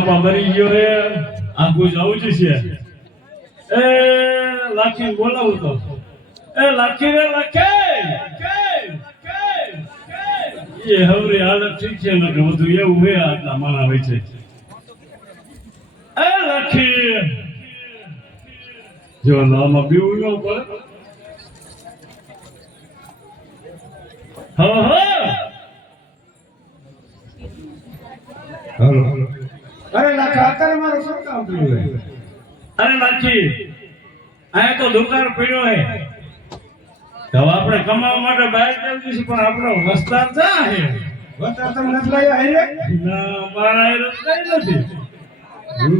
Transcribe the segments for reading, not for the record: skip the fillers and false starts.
મરી ગયો રે આગુ જવું જ છે એ લાખી બોલાવું તો એ લાખી રે લાખી એ હવરી હાલત ઠીક છે ને કે બધું એવું હોય આટલા માણા હોય છે એ લાખી જો નામાં બીવું ન પડે હા હા હેલો અરે લાખા અત્યારે મારું શું કામ પડ્યું હે અરે લાખી આ તો દુકાન પડ્યો હે તો આપણે કમાવા માટે બહાર જવું છે પણ આપણો વસ્તાર જા હે વસ્તા તમે નથી લાયા હે ના મારા એ કઈ નથી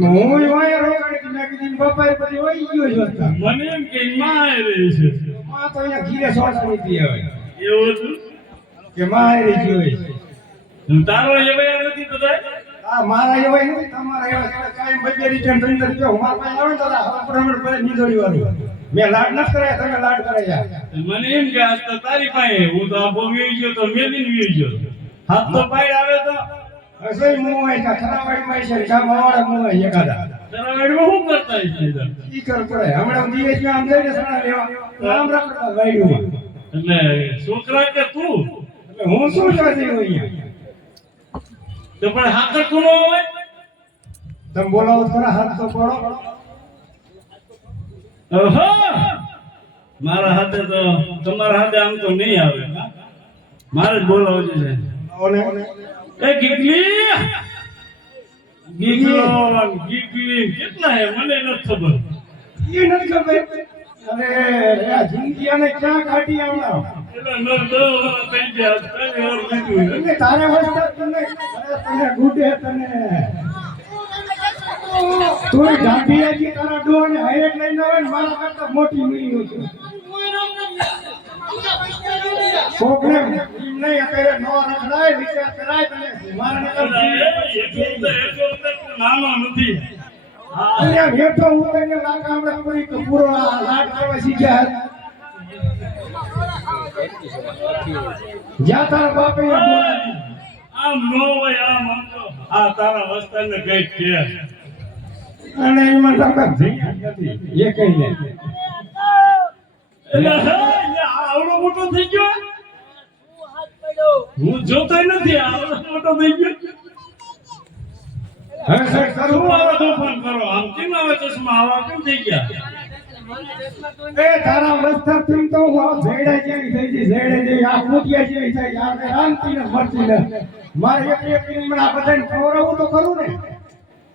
હું વાય રોકાણી કે મેં કીધું બપાઈ પછી વહી ગયો છે વસ્તા મને એમ કે માં આવી રહી છે માં તો અહીંયા ઘીરે સોસાની દી આવે એવું હતું કે માં આવી ગયો છે તારો એવા નથી બધા આ મારા એવા નથી તમારા એવા કાઈ બજે રિટર્ન થઈ તો કે મારા પાસે આવે તો આપણે પર નીદોડી વાળું મેં લાડ ન કરાય તમે લાડ કરાયા મને એમ કે આ તો તારી પાસે હું તો આ બોવી ગયો તો મેલીન વી ગયો હાથ તો પાઈ આવે તો અસઈ મોય કા ખરાવાડી માં છે કા માવાડા મોય એકાદા તરાવાડીમાં શું કરતા છે ઈ કર પડે હમણાં દિવસ માં આમ જઈને સણા લેવા આમ રાખતા વાડ્યું એટલે છોકરા કે તું એટલે હું શું ચાહતી હું અહીંયા તો પણ હાકર તું હોય તમે બોલાવો ખરા હાથ તો પડો ઓહો મારા હાથે તો તમારા હાથે આમ તો નહીં આવે મારે જ બોલાવવું છે ઓને એ ગીગલી ગીગલી કેટલા હે મને નથી ખબર ઈ નથી ખબર અરે આ જિંદગી આને ક્યાં કાઢી આવડા એટલે નર દો થઈ ગયા તને ઓર લીધું એટલે તારે વસ્તા તને તને ગુડે તને તું જાંઢિયાજી તારા ડોને હાઈટ લઈને આવે ને મારા કરતા મોટી મીરી હતી છોકરે નહીં અત્યારે નો રખડાય વિચાર કરાય તને મારા નાનો નથી અહીંયા હેઠો ઉતરીને લાકા આપણે પૂરી પૂરો લાડ કરવા શીખ્યા જ્યાં તારા બાપે આમ નો હોય આમ આ તારા વસ્તાને કઈ કે અને એમાં તારા નથી એ કઈ નહીં એટલે આવડો મોટો થઈ ગયો હું જોતોય નથી આવડો મોટો થઈ ગયો હવે સર શું આવા તોફાન કરો આમ કેમ આવે ચશ્મા આવા કેમ થઈ ગયા એ તારા વસ્તા તું તો હું ભેડા જેવી થઈ ગઈ ભેડે જેવી આ મોટિયા જેવી થઈ આ રામતી ને મરતી ને મારે એક મને આ બધાને ખવડાવવું તો ખરું ને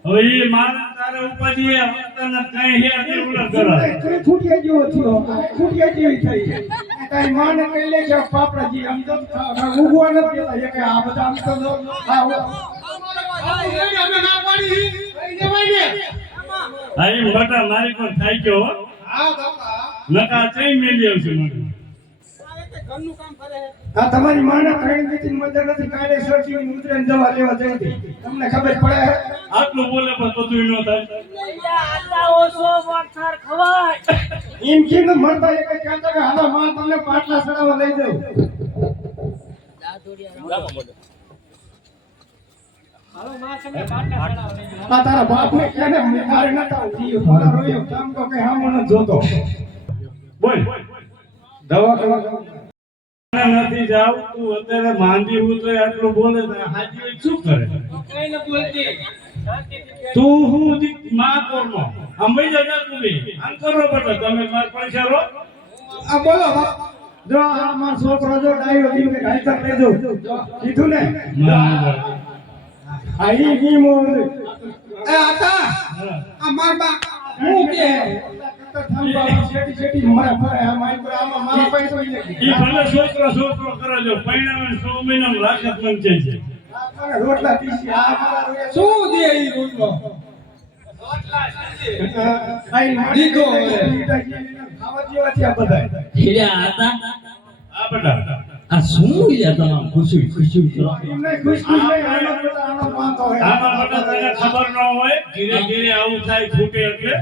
હવે એ મારા તારે ઉપાધિ એ વસ્તાને કઈ હે તેવું કરા કઈ ફૂટિયા જેવો થયો ફૂટિયા જેવી થઈ તારી માને કહી લે કે પાપડાજી આમ તો ઉગવા નથી દેતા એ કે આ બધા આમ તો આ આઈ મોટા મારી પર થાય ગયો હા બાપા નકા ચઈ મેલી આવશે મને આ તમારી માને ત્રણ દીથી મજા નથી કાલે સરજી ઉતરે દવા લેવા જઈ હતી તમને ખબર પડે આટલું બોલે પણ બધું ન થાય એમ કીને મરતા એક કહેતા કે હાલો માં તમને પાટલા ચડાવવા લઈ જાઉં આ તારા બાપને કેને મારે નતા જીવ મારા રોયો કામ તો કે હામો ન જોતો બોલ દવા કરવા નથી જાવ તું અત્યારે માંદી હું તો આટલું બોલે તો હાજી શું કરે તું હું માં કરનો આમ ભાઈ જગા તું આમ કરો બટો તમે માર પૈસા લો આ બોલો બાપ જો આ માર છોકરો જો ડાયો દીવ કે ગાય તક લેજો કીધું ને આ ઈ મો એ આતા આ માર બા હું કે છેટી છેટી મારા ફરે આ મારી પર આમાં મારા પૈસો ઈ ભલે છોકરો કરે જો પૈણાવે 100 મહિનામાં લાખત પંચે છે આ રોટલા પીસી આ મારા શું દે ઈ રોટલો રોટલા આઈ દીધો ખાવા જેવા છે બધા હીરા હતા આ બેટા આ શું યાર તમામ ખુશી ખુશી કરો એમને ખુશ ખુશ નહીં આનો બેટા આનો પાંતો હે આમાં બેટા તને ખબર ન હોય ધીરે ધીરે આવું થાય ફૂટે એટલે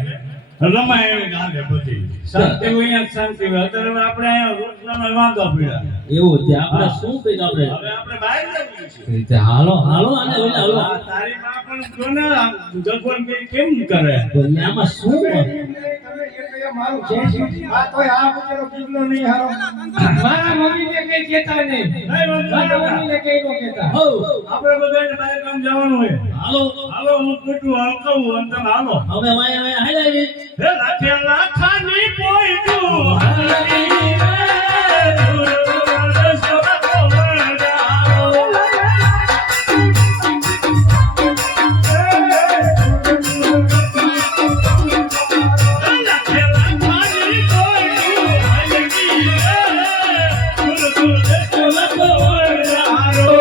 રમાય એવી ગાલે બધી શાંતિ હોય અહીંયા શાંતિ હોય અત્યારે આપણે અહીંયા રોટલાનો વાંધો પડ્યા એવું છે આપણે શું કઈ આપણે હવે આપણે બહાર જવું છે રીતે હાલો હાલો અને ઓલા આ ઓલા તારી માં પણ જો ને જગવન કે કેમ કરે બોલે આમાં શું તમે એક મારું છે આ તોય આ બિચારો પીગલો નહીં હારો મારા મમ્મીને કઈ કહેતા નહીં મારા મમ્મીને કઈ નો કહેતા હો આપણે બધાને બહાર કામ જવાનું હોય હાલો હાલો હું પૂછું હલકાવું અને તમે હાલો હવે વાય વાય હાલાવી હે લાખે લાખાની પોઈતું હાલી રે દૂર સોકો વળગાવો લાખે લાખાની પોઈતું હાલી રે દૂર સોકો વળગાવો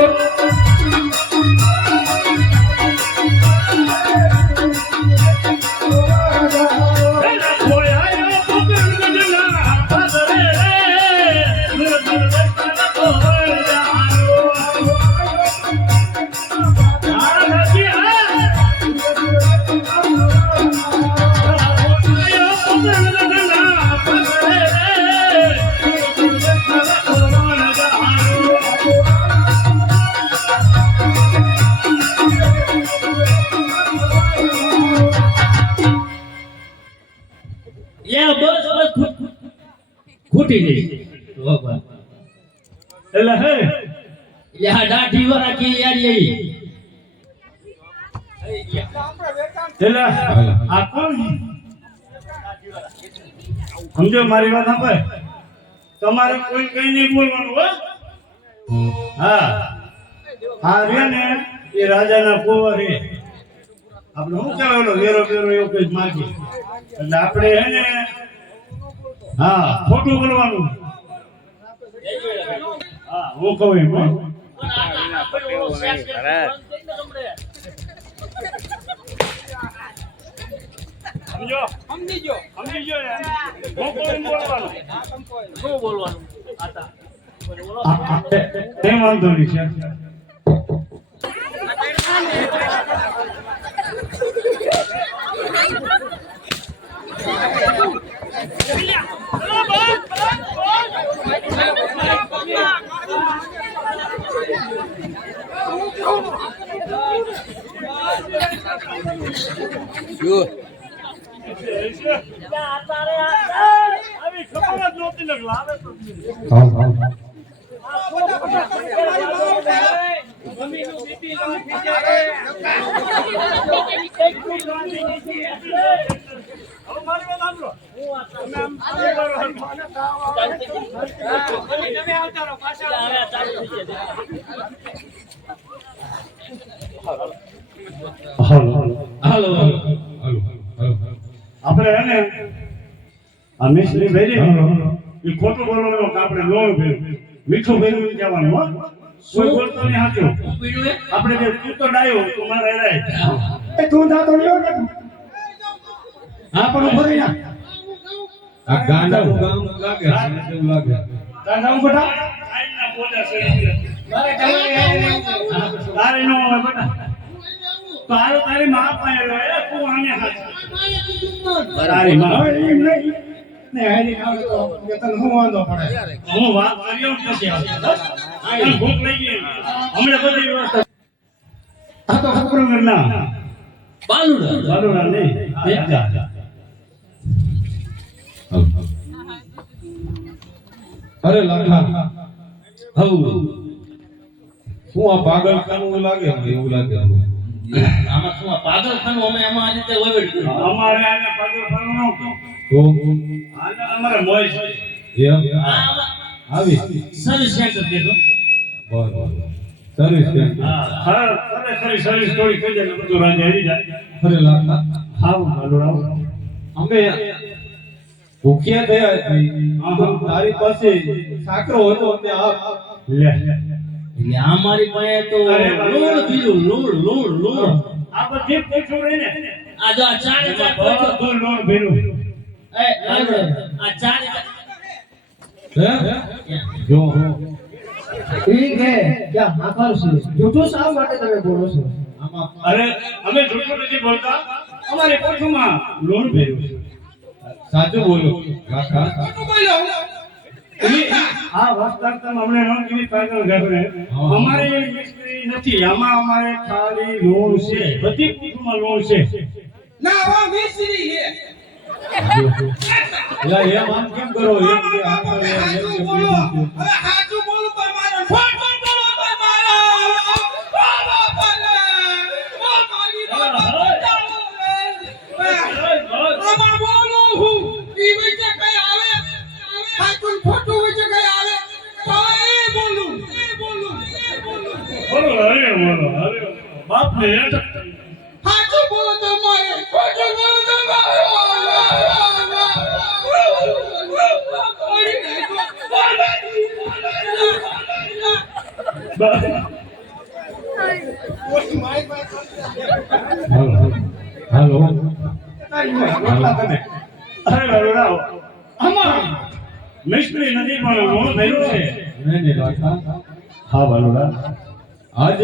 યા બસ બસ ખૂટી ગઈ ભગવાન એટલે હે યા દાઢી વાળા કે યાર યઈ એટલે આ કોણ સમજો મારી વાત સાંભળ તમારે કોઈ કઈ નહીં બોલવાનું હો હા આ રે ને એ રાજાના કુંવર રે આપણે શું કહેવાનો વેરો વેરો એવું કઈ માગી એટલે આપણે હે ને હા ખોટું બોલવાનું હા હું કહું એમ હો. સમજી ગયો યાર. હું કહું એમ બોલવાનું. શું બોલવાનું આતા કઈ વાંધો નહીં છે આવી ખબર જ નહોતી ને લાવે તો હાલો આપણે હે ને આ મિશ્રી ભેરી એ ખોટું બોલવાનું કે આપણે લોણ ભેર્યું મીઠું ભેર્યું કહેવાનું હો કોઈ બોલતો નહીં હાચું પીડું હે આપણે જે તું તો ડાયો તું મારે રાય એ તું જાતો રહ્યો ને હા પણ ઉભો રહી ના આ ગાંડા ગામ લાગે એવું લાગે તાર નામ બેટા આઈના પોતા સહી મારે જવાની તારે નો હોય બેટા તારો તારી માં પાસે લે તું આને હાથ તારી માં હવે એમ નહીં ને હારી આવે તો કે તને હું વાંધો પડે હું વાત કર્યો પછી આવશે બસ આ ભૂખ લઈ ગઈ હમણે બધી વ્યવસ્થા આ તો ખબર ના બાલુડા બાલુડા નહીં જા જા અરે લાખા હવ શું આ પાગલખાનું લાગે એવું લાગે આમાં શું આ પાગલખાનું અમે આમાં આ રીતે વહીવટ કર્યો અમારે આને પગલ ફરવું ન કહો તો આને અમારે મોય છે એમ આમાં આવી સર્વિસ સેન્ટર દેતો બરાબર સર્વિસ કેમ હા ખરી સર્વિસ થોડી થઈ જાય બધું રાંધે આવી જાય અરે લાખા આવ બાલુડા અમે ભૂખ્યા થયા છીએ. તારી પાસે સાકરો હતો અને આપ લે એટલે અમારી પાસે તો અરે લોડ પીલું લોડ આ બધી પૂછું રહી ને આ જો આ ચાર ચાર પહોંચો. બધું લોન ભેરું એ આ ચાર હે જો ઠીક હે ક્યાં આખર છે જૂઠું શા માટે તમે બોલો છો આમાં અરે અમે જૂઠું નથી બોલતા અમારી પોઠુમાં લોન ભેરું છે સાચું બોલો કાકા. ખોટું બોલ્યો આ વસ્તાર તમે અમને ન કીધી પાગલ ગાભરે. હા. અમારે મિસ્ત્રી નથી, આમાં અમારે ખાલી લોન છે, બધી કુટુંબમાં લોન છે. ના વા મિસ્ત્રી છે એલા એમ આમ કેમ કરો એમ કે આમ કરો, એમ સાચું કે બોલો બીજું કે. હવે સાચું બોલું તો મારો ખોટું બોલો તો મારો બાબા ભલે ઓ મારી આમાં બોલું હું ઈ વચ્ચે કઈ આવે સાચું ખોટું વચ્ચે કઈ આવે તો એ બોલું બોલો, અરે બોલો, અરે બાપને હેઠ. સાચું બોલો તો મારે ખોટું બોલો તો મારે હાલો રોટલા તમે અરે વરુડાઓ, આમાં મિસ્ત્રી નથી પણ લોન થયું છે. નહીં લાખા. હા વરુડા, આજ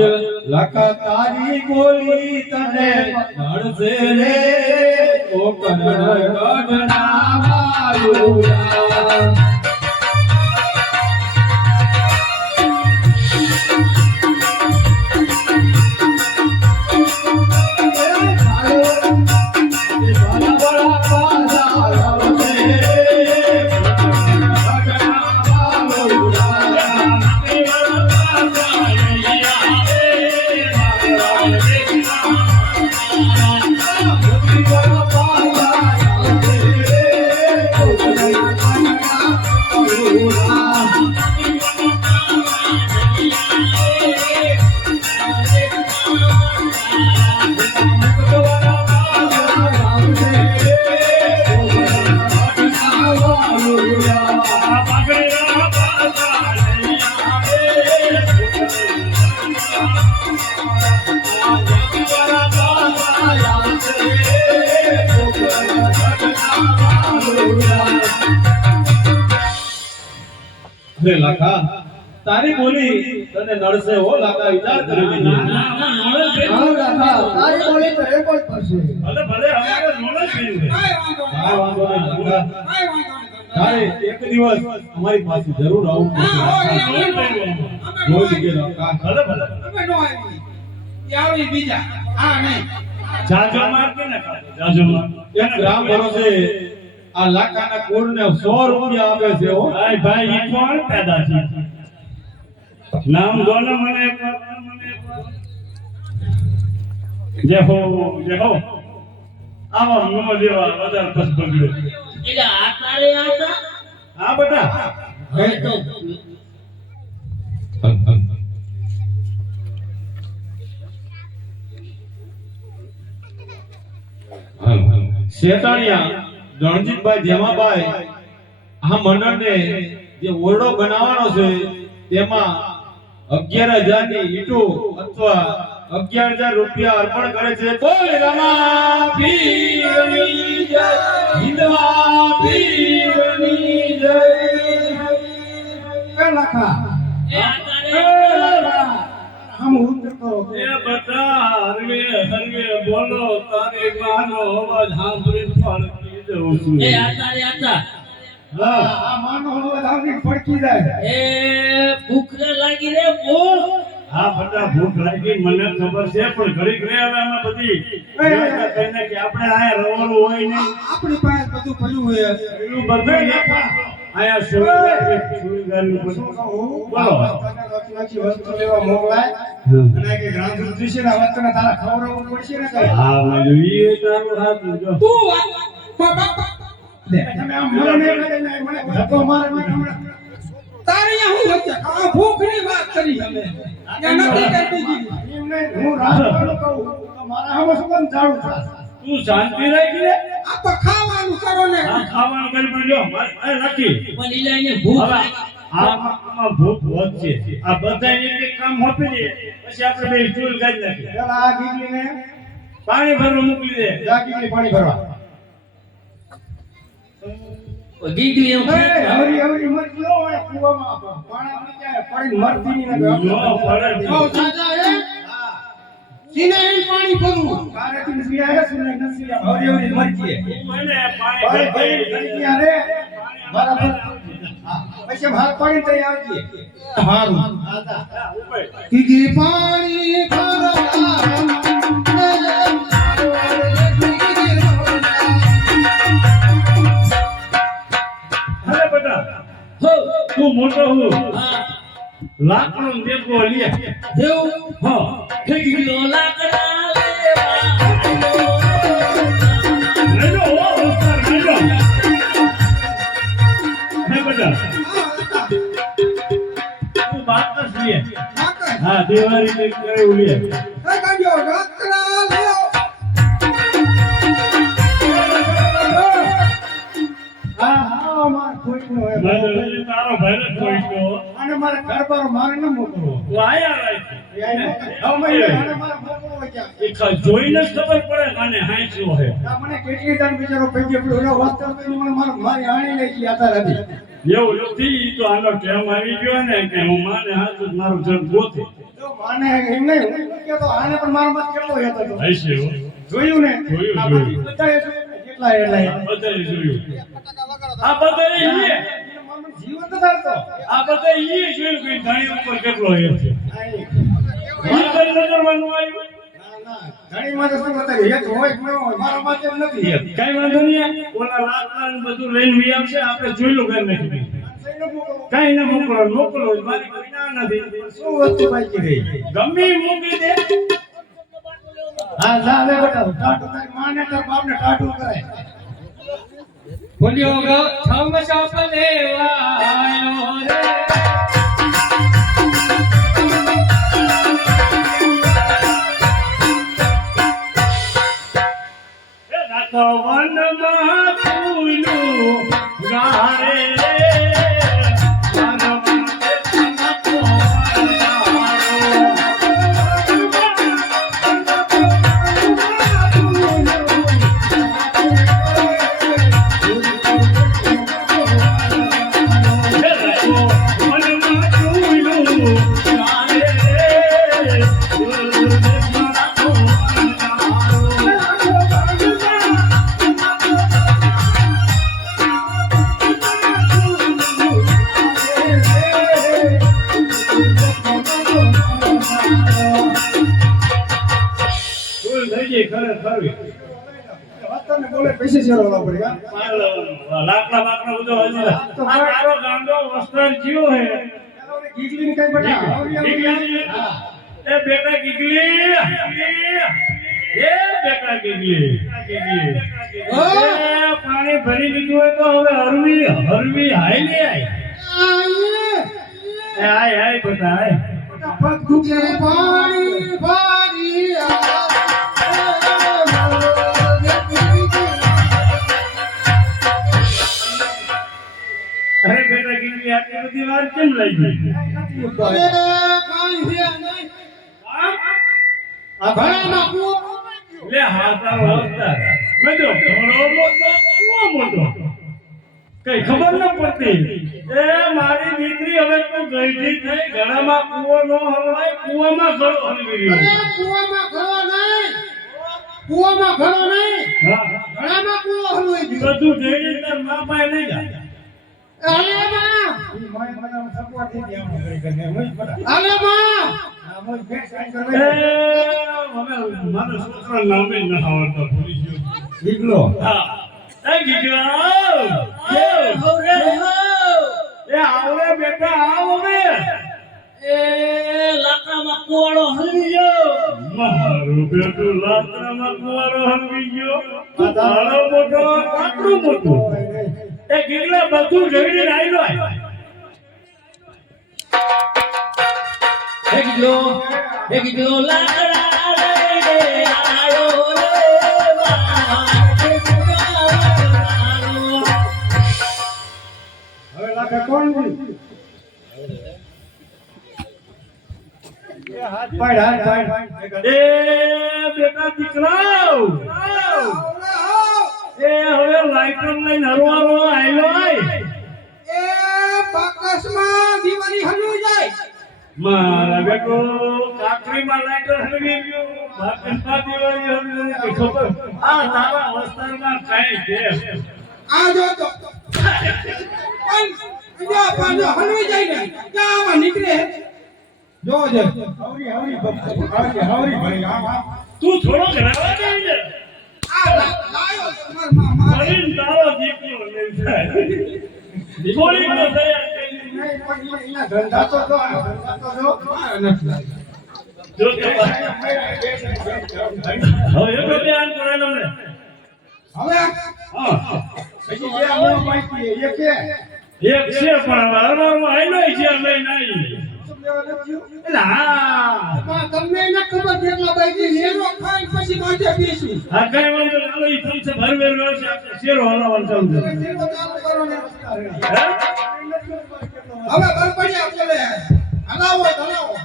લાખા તારી બોલી તને નડશે રે ઓ કરણ ગઢના વાલુડા. અરે લાખા તારી બોલી તને નડશે હો લાખા, વિચાર કરી લેજે. હા કાકા તારી બોલી તો રેકોર્ડ પડશે ભલે ભલે અમારે લોન જ થયું છે. કાંઈ વાંધો નહીં લાખા. કાંઈ વાંધો નહીં તારે એક દિવસ અમારી પાસે જરૂર આવવું પડશે લાખા. લોન થયું અમારે. જોઈ લીજે લાખા. ભલે ભલે અમે નો આવી એ આવી બીજા હા નહીં જાજો માર કે ને ખાલી જાજો માર. એક ગ્રામ ભરોસે આ લાખાના કુળને 100 રૂપિયા આપે છે હો. ભાઈ ભાઈ ઈ કોણ પેદા છે? નામ દો ને મને એક વાર, મને એક વાર. જય હો, જય હો. આવા નો લેવા વધારે પસ બગડ્યો. એટલે આ તારે આવતા હા બેટા, હવે તો શેતાણિયા રણજીતભાઈ ધેમાભાઈ આ મંડળને જે ઓરડો બનાવવાનો છે તેમાં 11,000 ની ઈંટો અથવા 11,000 રૂપિયા અર્પણ કરે છે. બોલ રમા પીરની જય, હિંદવા પીરની જય. એ લાખા એ આ તારે એ લાખા હમ ઉતરતો એ બેટા હરવે હરવે બોલો, તારી માનો અવાજ સાંભળીને ફળકી દઉં છું. એ આ તારે આતા હા, આ માનો અવાજ આવડી પડકી જાય એ ભૂખ ને લાગી રે બોલ હા બેટા ભૂખ લાગી મને ખબર છે, પણ ઘડીક રે હવે આમાં બધી વ્યવસ્થા કરીને કે આપણે આયા રવાનું હોય નહીં. આપણી પાસે બધું પડ્યું હોય એનું બધું આયા સુવિધાનું બધું. શું કહું બોલો. આ વસ્તુને રચનાથી વસ્તુ લેવા મોકલાય અને કે ગ્રામ વૃદ્ધિ છે ને આ વસ્તુને તારા ખવડાવવું પડશે ને કઈ હા મેં એ તારું હાથું જો. તું બાપા તમે આમ મને મને ધક્કો મારે મને હમણાં તારે અહીંયા હું વચ્ચે આ ભૂખની વાત કરી અમે ત્યાં નથી કરતી જીવી એમ નહીં, હું રાજવાનું કહું તો મારા હામે શું કામ જાડું થાય? તું શાંતિ રાખી લે. આ તો ખાવાનું કરો ને આ ખાવાનું કરી પડ્યો આ નથી. પણ ઈ લઈને ભૂખ હવે લાગી. આમાં ભૂખ વધશે. આ બધાને એક એક કામ આપી દે, પછી આપણે બે ચૂલ કાઢી નાખીએ. પેલા આ ગીગલીને પાણી ભરવા મોકલી દે. જા ગીગલી પાણી ભરવા ગીગલી એમ એ હવરી હવરી મરજી નો હોય કૂવામાં પાણી પડી જાય પડી મરજી ની નો પડે. ઓ ચાચા એ સીને પાણી ભરવું કારેથી નથી આયા સુને નથી આયા હરિયરી મરજી મને પાણી પાણી ભરી ભરી રે બરાબર હા પછી હાથ પાણી તઈ આવજે હારું આતા ઉપર કીધી પાણી ભરવા અરે બેટા હો તું મોટો હું હા લાકડો દેખો લે દેવ હા એક કિલો લાકડા લેવા લેજો ઓ ઉસ્તાર લેજો હે બેટા તું બાત કર લે હા દિવાળી ને કરે ઉલે હા હા માર કોઈનો હે મને તારો ભાઈ કોઈ તો અને મારા ઘર પર મારે ન મોકલવો તું આયા રાખ અને મારા મોકલવો ક્યાં એ જોઈને જ ખબર પડે કાને હાંચ્યો હે આ મને કેટલી દાન બિચારો પૈકી પડ્યો વાસ્તવ તો મને મારી આણી લઈ ગઈ આતા હતી એવું નથી ઈ તો આનો ટેમ આવી ગયો ને કે હું માને હાથ જ મારું જન ગોતે તો માને એમ નહીં હું કે તો આને પણ મારો મત કેટલો હતો તો હશે હો. જોયું ને જોયું, આ જોયું. બધી બધાએ જોયું ને, જેટલા એટલા બધાએ જોયું આ બધાએ ઈ મારું જીવન તો થતો આ બધાએ ઈ જોયું કે ધણી ઉપર કેટલો હે છે મારા પર નજરવાનું આવ્યું ઘણી માં તો શું બતાવી એક હોય કે ન હોય મારા માટે એમ નથી એક કઈ વાંધો નહીં ઓલા લાકડા ને બધું લઈને વી આવશે આપણે જોઈ લો ઘર નાખી કઈ ના મોકલો મોકલો મારી કોઈ ના નથી શું વસ્તુ બાકી રહી ગમે ઈ મૂકી દે હા જા લે બેટા ટાટુ તારી માને તાર બાપને ટાટુ કરાય બોલ્યો ગો છમ છપ લેવાયો રે રાખો વનમાં ફૂલું ગારે વાતને બોલે પૈસે ચેરવા પડે હા લાકડા બાકડા બધો હજી આ મારો ગાંડો વસ્ત્ર જીવો હે ગીગલી ની કઈ બેટા ગીગલી. હા એ બેટા ગીગલી એ બેટા ગીગલી એ પાણી ભરી લીધું હોય તો હવે હરવી હરવી હાઈ લે આય એ આય આય બેટા આય પગ દુખે પાણી ભરી અરે બેટા ગીગલી આટલી બધી વાર કેમ લઈ ગઈ આ ઘણામાં કૂવો લે હા તારો અવતાર મેં તો ઘણો મોટો કૂવો મોટો કઈ ખબર ન પડતી એ મારી દીકરી હવે તો ગઈઢી થઈ ઘણામાં કૂવો ન હલવાય કૂવામાં ઘણો હલવી રહ્યો કૂવામાં ઘણો નહીં હા ઘણામાં કૂવો હલવાઈ ગયો બધું જઈને તાર મા પાસે નહીં જાય અરે બા માય મને સપોર્ટ દે આમ કરી કરીને હું પડા અરે બા આ મોય બેક સાઈડ એ કરવા હવે મારા છોકરા નામે ન આવડતા ભૂલી ગયો ગીગલો હા એ ગીગલા હો રે હો એ આવરે બેટા આવ હવે એ લાકડામાં કુવાડો હલી ગયો મારું બેટું લાકડામાં કુવારો હલવી ગયો તારો મોટો આટલું મોટું એ ગીગલા બધું જોઈને આવ્યો એક કિલો લાકડા લઈને આયો રે બા હવે લાગે કોણ બોલ હાથ પાડ એ બેટા દીકરાઓ એ હવે લાઈટર લઈને હરવાનો આયલો આય એ બાકસમાં દિવાળી હલવું જાય મારા બેટો કાકરીમાં લાઈટર હલવી ગયો આ દિવાળી હવે નથી ખબર. આ તારા વસ્તારમાં કાંઈ છે. આ જો તો પણ જો પાછો હલવી જાય ને ત્યાં આમાં નીકળે જો જો હવરી હવરી હવરી ભાઈ આ તું થોડો ઘરાવા દે ને. આ લાયો માર માં કરીને તારો દીકરો લઈ જાય. થોડી તો દયા કરી. નહીં પણ એના ધંધા તો જો ધંધા તો જો નથી લાગ્યા. જો કે હવે એટલો બે આન કરેલો ને. હવે હા પછી જે મોહ પાકી એ કે એક છે પણ હરવારમાં આયલો છે લઈને આવી. એટલે હા તમને એને ખબર કેટલા બાકી શેરો ખાઈ પછી માથે પીશું આ કઈ વાંધો નહીં. હાલો ઈ થમસે ભરવેર રહેશે. આપણે શેરો હલાવવાનું ચાલુ છે. શેરો ચાલુ કરો ને હે? હવે બરબડિયા ચલે હલાવો હલાવો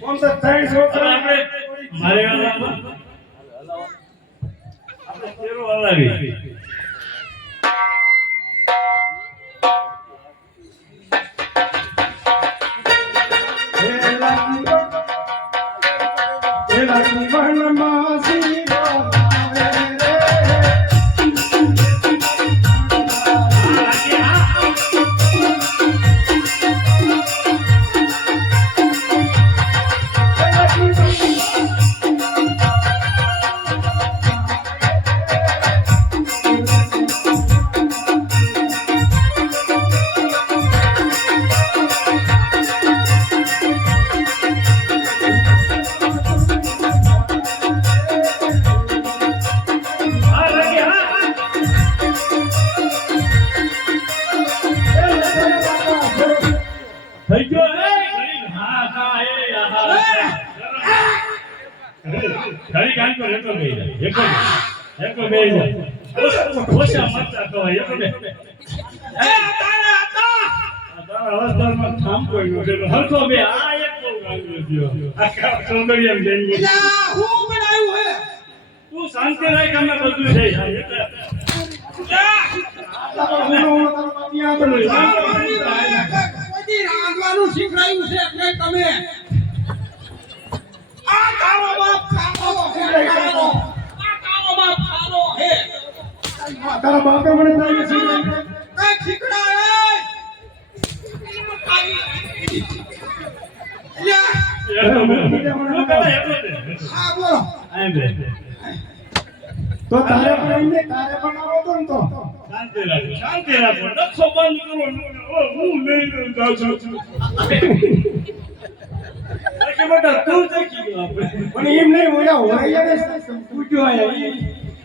કોણ તો ત્રણ હવે છોકરા આપણે મારે હલાવવા. આપણે શેરો હલાવી. એલા જીવનમાં શીરો આવે રે. હા લાગે હા. થઈ ગયો એ હા હા એ હા ઘણી કામ પર એટલો બે એટલો બે ઓછા મરતા તો એટલો બે તારા અવસ્થામાં કામ કોઈ નથી હરખો બે આ એક બહુ ગાંગલો થયો આ સૌંદર્ય જઈને લા હું બનાવ્યું હે તું શાંતિ રાખ અમે બધું થઈ જાય બધી રાંધવાનું શીખવાયું છે એટલે તમે આ તારો બાપ ખારો હે ખારો. આ તારો બાપ ખારો હે તારા બાપે મને થાય છે કઈ શીખડા હે લ્યા હા બોલો તો તારે પણ આવો તો ને તો શાંતિ રાખો નખો બંધ કરો ઓ હું લઈને જાઉં છું કે બેટા તું દેખી ગયો આપણે પણ એમ નહીં ઓલા હોય ને પૂછ્યો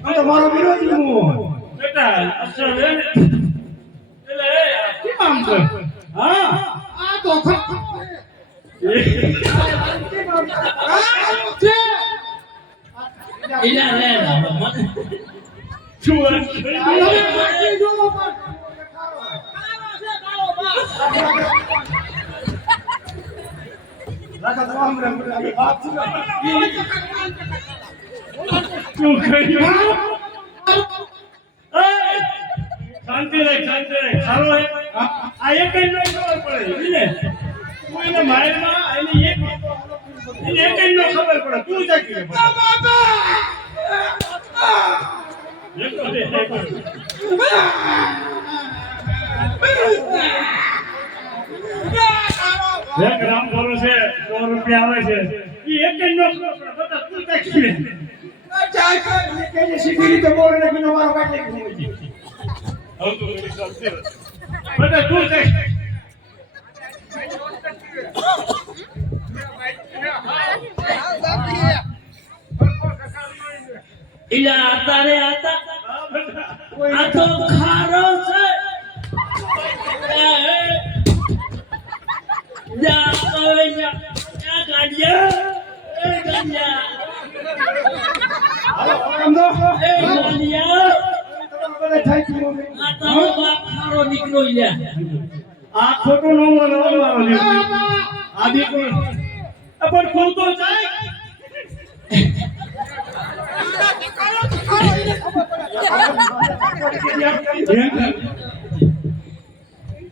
આ તો મારો વિરોધી હું બેટા અસર હે ને એટલે કેમ આમ કર હા આ તો ઇલા લે ના મને શું બાકી જો પણ ખારો છે તારો બાપ રાખા તો આમ રે બાપ છું શું કર્યું શાંતિ રાખ સારો હે આ એક જ નો ખબર પડે ને કોઈને માયમાં એની એક જ નો ખબર પડે તું જાકી લે એક રામ બોલો છે 100 રૂપિયા આવે છે ઈ એક જ નો ખબર પડે બધા તું જાકી લે કે સીધી રીતે બોલ ને બીનો મારો કાઢી કે બધા તું જાકી ઇલા આતા રે આતા આ તો ખારો છે જા હવે જા ગાડિયા એ ગાડિયા સમજો એ ગાડિયા મને થાય છે આ તારો બાપ ખારો નીકળો ઇલા આ ખોટું નો મારો આ દીકરો પણ તું તો જાય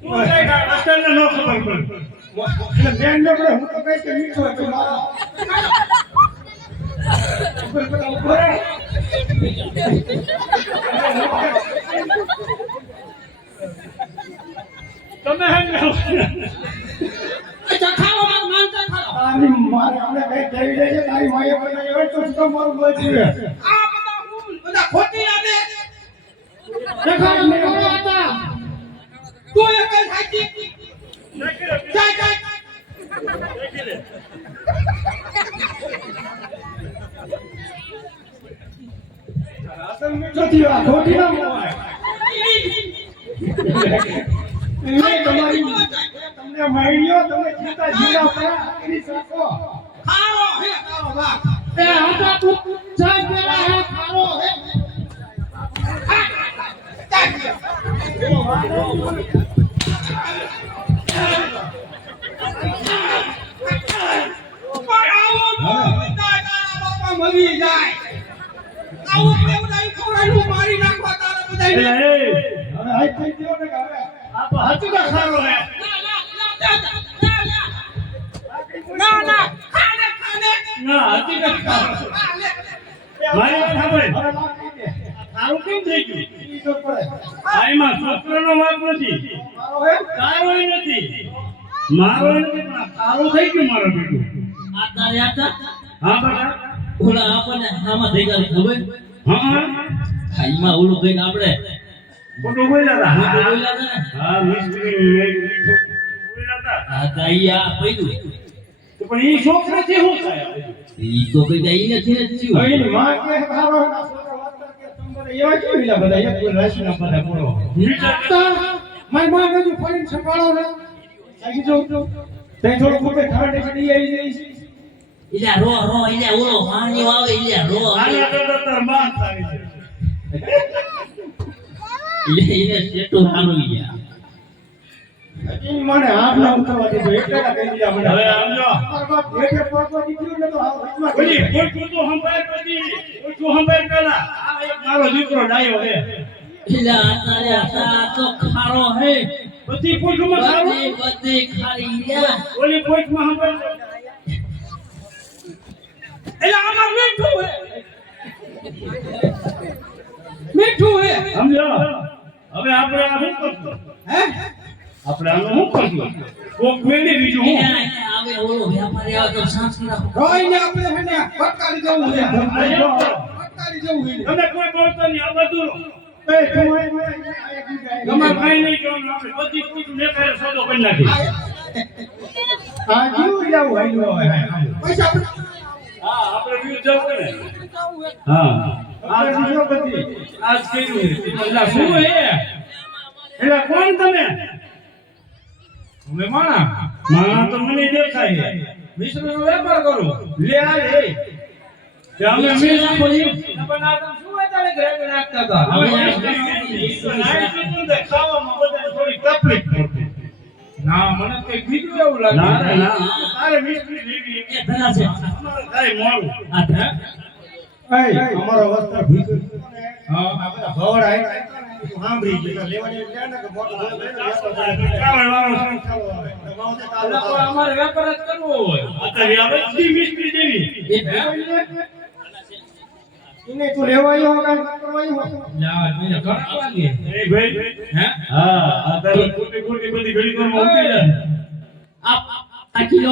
તું જાય અસલને નો ખબર પડે બેન ને હું તો કઈ કે મીઠો હતો મારો ઉપર રહે. તમે હે ને અચ્છા ખાઓ માનતા ખાઓ તારી મારે આપણે કઈ કેવી દે છે તારી માએ બનાવી હોય તો શું મારું બોલતી હે આ બધા ખોટી યાદે દેખાય ને હતા તું એક જ સાચી જાય જાય અસલ મીઠો થયો આ ખોટી ના મોવાય તમારી તમને માણ્યો તમે જીતા જીરા પર કરી શકો ખાઓ હે ખાઓ બા એ હતા તું ચાલ પેલા હે ખારો હે મરી જાય આવું કેવું નહીં ખવડાવ્યું મારી નાખવા તારા બધા એટલે એ હવે હાઈ થઈ ગયો ને કે હવે આ તો હાચું કા સારો હે ના ના ખાને ખાને ના હકીકત સારો મારી વાત સાંભળ હવે લાગ કહી દે તારું કેમ થઈ ગયું ઈ તો પડે આ એમાં છોકરાનો વાંક નથી મારો હે તારોય નથી મારોય નથી પણ આ તારું થઈ ગયું મારો બેટું આ તારે હતા હા બેટા ઓલા આપણને આમાં થઈ ગઈ ખબર હા ખાઈમાં ઓલું કઈ આપણે ખોટું બોલ્યા હતા ખોટું બોલ્યા હતા ને હા મિસ્ત્રી બોલ્યા હતા આ તાઈયા પૈદું તો પણ ઈ છોકરાથી શું થાય ઈ તો કઈ ગઈ નથી ને હવે થયું એની માં કે ખારો હે છોકરો વાત કે તમને એવા કેવી લા બધા એક કોઈ રાશિ ના બધા પૂરો મારી માં કીધું ફરીને સંભાળો ને સાગી જો તે થોડું ખોટે ખાડે ચડી આવી જાય છે ઇલ્યા રો રો ઇલ્યા ઓલો માની આવે ઇલ્યા રો આના કરતા તાર માં સારી છે ઇલ્યા ઇને સેટો હાનું ઇલ્યા ઈ મને હાથ ના ઉતરવા દીધો એટલે કહી દીધા મને હવે આવજો મારા બાપ હેઠે પહોંચવા દીધું ને તો હાવ વચમાં ઓલી ખોટું તો સંભાળ પછી ખોટું સંભાળ પેલા આ એક મારો દીકરો ડાયો હે ઇલ્યા તારે આ તો ખારો હે પછી પોટમાં સારું બધી બધી ખારી ઇલ્યા ઓલી પોટમાં સંભાળ એટલે આમાં મીઠું હે મીઠું હે સમજો હવે આપણે આ શું કરશું હે આપણે આનું શું કરશું કોક મેલી બીજું હું ઇલ્યા આવે ઓલો વ્યાપારી આવે તો સાંસ રાખો રોઈને આપણે હે ને ફટકારી જવું હે આયો કરો. ફટકારી જવું હે તમે કોઈ બોલતો નહીં આ બધું એ તું આયા કીધા તમારે કઈ નહીં કહેવાનું આપણે બધી પૂછું દેખાય સોદો કરી નાખી આ જીવ જાવ હાલ્યો હવે પૈસા આપણે હા આપણે વ્યૂ જવું ને હા આ બીજો બધી આજ કર્યું છે એટલે શું હે એટલે કોણ તમે અમે માણા માણા તો મને દેખાય છે મિશ્રનો વેપાર કરું લે આ લે કે અમે મિસ બોલી બનાવતા શું હતા ને ગ્રેડ નાખતા હતા હવે હવે ખાવામાં બધાને થોડી તકલીફ પડતી ના મને કઈ બીજું એવું લાગે ના ના તારે મિસ્ત્રી લેવી એ ધરા છે અમારે થાય મોડું આ ધરા એ અમારો વસ્ત્ર ભીતું હા આ બધા ભવડ આય સાંભળી ગયો લેવાની લે ને કે મોટો કાવડ વાળો અમારે વેપાર જ કરવો હોય અત્યારે આ બધી મિસ્ત્રી દેવી એ ધરા એને તું લેવાયો કે કરવાયો જા મને ઘણા વાગે એ ભાઈ હે હા આ તારે ખોટી બધી ઘડી કરવા ઉઠી જાય આ કિલો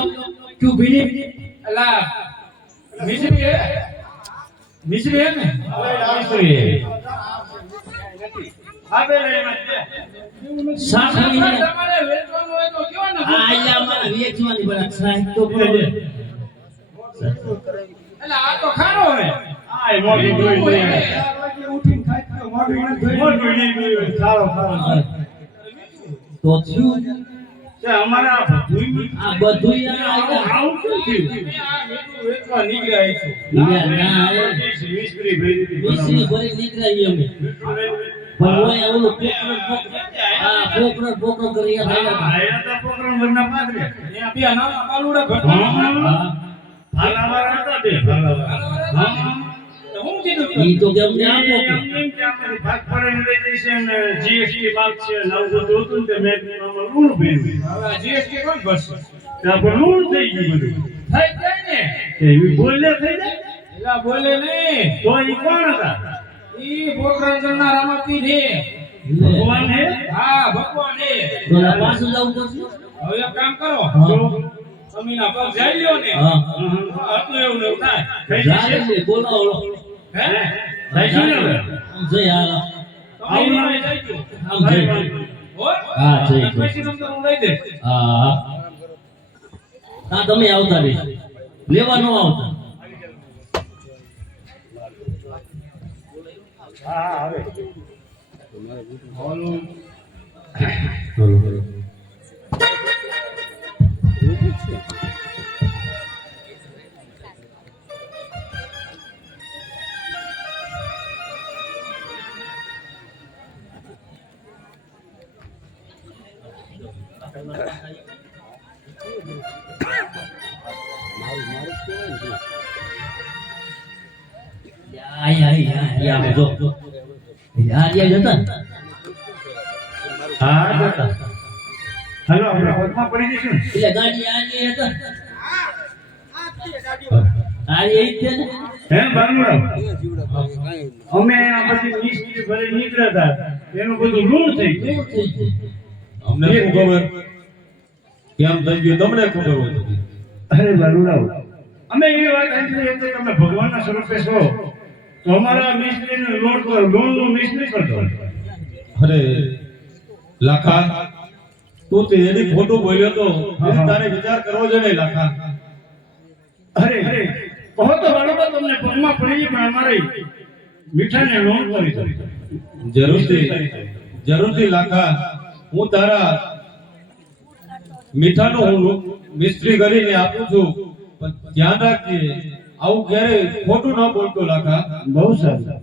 ક્યુ ભીની અલા મિશ્રી હે મિશ્રી હે ને મિશ્રી હે આ બે લે એમાં છે સાખરી ને તમારે વેચવાનું હોય તો કયો ને આ આયા માં વેચવાની બરા સાહેબ તો પડે એટલે આ તો ખારો હે આ મોટી જોઈ લે વાગે ઉઠીને ખાઈ તો મોઢું એને ધોઈ મોટી જોઈ ખારો તો થયું તે અમારા બધું આ બધું યાર આવું કેમ થયું આ મીઠું વેચવા નીકળ્યા છે ના મિસ્ત્રી ભાઈ મિશ્રી ભરી નીકળાઈ અમે પણ ઓય ઓલું પોકરો કરી આયા તો પ્રોગ્રામ વરના પાદરે અહીંયા બે નાના પાલુડા હા ઘટવા હાલાવાળા હતા બે હાલાવાળા હા હું કીધું ઈ તો કેમ ને એ આપો એમ કે આપણે ભાગ પાડીને લઈ જઈ છે ને જીએસટી ભાગ છે નવું બધું હતું ને તે મેં આમાં ઋણ ભર્યું હવે જીએસટી કોણ ભરશે? ત્યાં પણ ઋણ થઈ ગયું બધું થઈ જાય ને. એવી બોલે થઈ જાય એલા બોલે નહીં. તો એ કોણ હતા ઈ પોકરણ કરનારામાં પી છે. ભગવાન હે હા ભગવાન છે. બોલા પાછું જવું પડશે હવે એક કામ કરો, હા અમીના પગ જાય લ્યો ને. હા હતું એવું ને એવું થાય. થઈ જાને જશે છે બોલાવો હે? જઈશું ને હવે આમ જઈ હાલો તમે એની વાંહે જઈજો. આમ જઈ હો? હા, જઈ. પછી તમને હું લઈ દઈશ. હા હા તમે આવતા રહીશ લેવા ન આવતા હા આવે યા જો યા જતા હા જતા હાલો આપણે હોટમાં પડી જઈશું ને એટલે ગાડી આજે હતા આજે ઈ છે ને હે બાંગડા અમે આ બધી મિસ્ત્રી ભલે નીકળ્યા હતા એનું બધું ઋણ થઈ ગયું અમને શું ખબર કેમ થઈ ગયું તમને ખબર હોય તો. અરે બાલુડાઓ અમે એવી વાત કરી એટલે તમે ભગવાનના સ્વરૂપે છો તો અમારા મિસ્ત્રીને લોટ પર લોનનું મિસ્ત્રી કરતો અરે લાખા તું તે એની ખોટું બોલ્યો તો હા. તારે વિચાર કરવો જોઈએ ને લાખા. અરે અરે કહો તો બાલુડા તમને પગમાં પડી પણ અમારે મીઠાને લોન કરી જરૂરથી લાખા હું તારા મીઠાનો હું મિસ્ત્રી કરીને આપું છું પણ ધ્યાન રાખજે આવું ક્યારે ખોટું ન બોલતો લાખા. બહુ સારું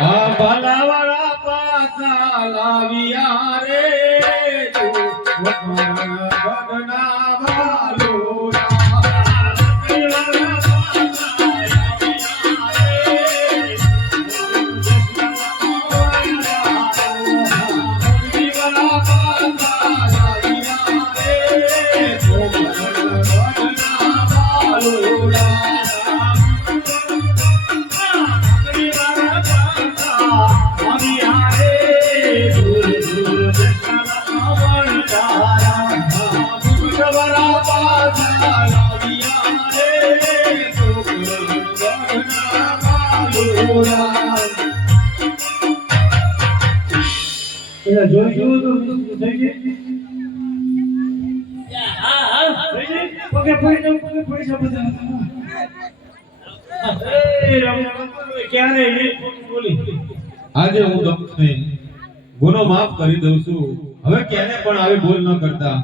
આ ભલાવાળા પાછા લાવ્યા રે તું ભગના એટલે જોઈ જોયું તો થઈ ગઈ હા હા થઈ ગઈ પગે પડી જાવ પગે પડી જાવ બધા એ રામ ક્યારે એ ખોટું બોલી આજે હું તમને ગુનો માફ કરી દઉં છું. હવે ક્યારે પણ આવી ભૂલ ન કરતા.